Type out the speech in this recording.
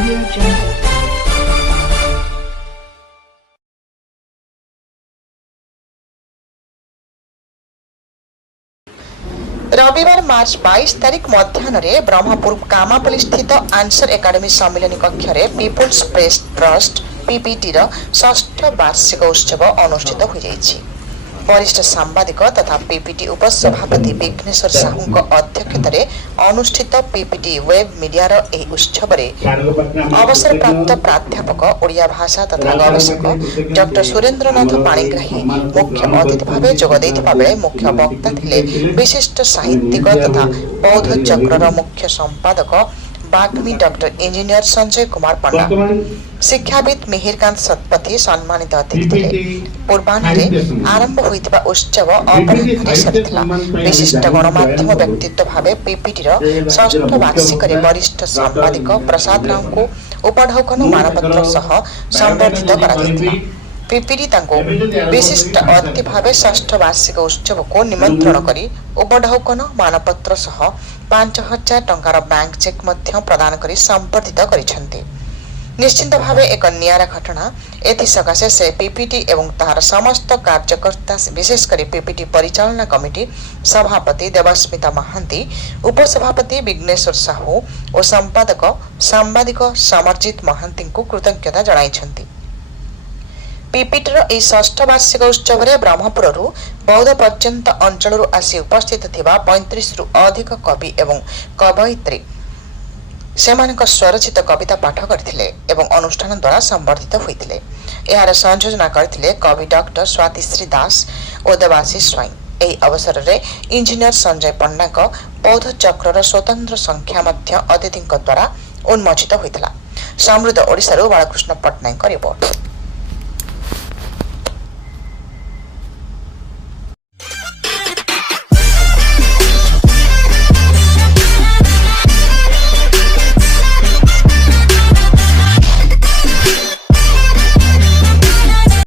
Audio Jungle. रविवार मार्च 22 तारिख मध्याह्न ब्रह्मपुर कामापल्ली स्थित आंसर एकाडेमी सम्मिलनी कक्ष पीपुल्स प्रेस ट्रस्ट पीपीटी षष्ठ वार्षिक उत्सव अनुष्ठित हो जाइछि। वरिष्ठ सांबादिक तथा पीपीटी उपसभापति विघ्नेश्वर साहू अध्यक्षतार अनुष्ठित पीपीटी वेब मीडियार यह उत्सव अवसर प्राप्त प्राध्यापक ओडिया भाषा तथा गवेषक डॉक्टर सुरेन्द्रनाथ पाणिग्राही मुख्य अतिथि भाव जोगदेइथिबा बेले मुख्य वक्ता थिले विशिष्ट साहित्यिक तथा बौद्ध चक्रर मुख्य संपादक बाग्मी डॉक्टर इंजीनियर संजय कुमार पंडा शिक्षाविद मिहिरकांत सतपथी सम्मानित अतिथि थिले। पूर्वाह्ने आरंभ होइतिबा उत्सव अपराह्ने सरिथिला। विशिष्ट गणमाध्यम व्यक्तित्व भावे पीपीटीर षष्ठ वार्षिक वरिष्ठ सांबादिक प्रसाद राव को उपढौकन मानपत्र सह संबर्धित कराଯାଇଥିଲା। पीपीटी तांको विशिष्ट अतिथि भावे षष्ठ वार्षिक उत्सव को निमंत्रण करी उपढौकन मानपत्र सह 5,000 टंकार बैंक चेक मध्य प्रदान करी संबर्धित करिसेंते। निश्चित भावे एक नियारा घटना एथि सकाशे से पीपीटी एवं तार समस्त कार्यकर्ता विशेषकर पीपीटी परिचालना कमिटी सभापति देवस्मिता महांती उपसभापति विघ्नेश्वर साहू और संपादक सांबादिक समर्जित महांती को कृतज्ञता जणाइछंती। पीपीटीर यह षष्ठ वार्षिक उत्सव ब्रह्मपुर बौद्ध पर्यंत अंचल आसी उपस्थित थिबा 35 रु अधिक कवि एवं कवयित्री सेमानक स्वरचित कविता पाठ करथिले एवं अनुष्ठान द्वारा संबर्धित होइथिले। एहार संयोजना करथिले कवि डॉक्टर स्वातिश्री दास और देवाशीष स्वाई। एही अवसर रे इंजीनियर संजय पंडाक बौद्ध चक्रर स्वतंत्र संख्या मध्य अतिथि द्वारा उन्मोचित होइथिला। समृद्ध ओडिशारू बालकृष्ण पट्टनायक रिपोर्ट।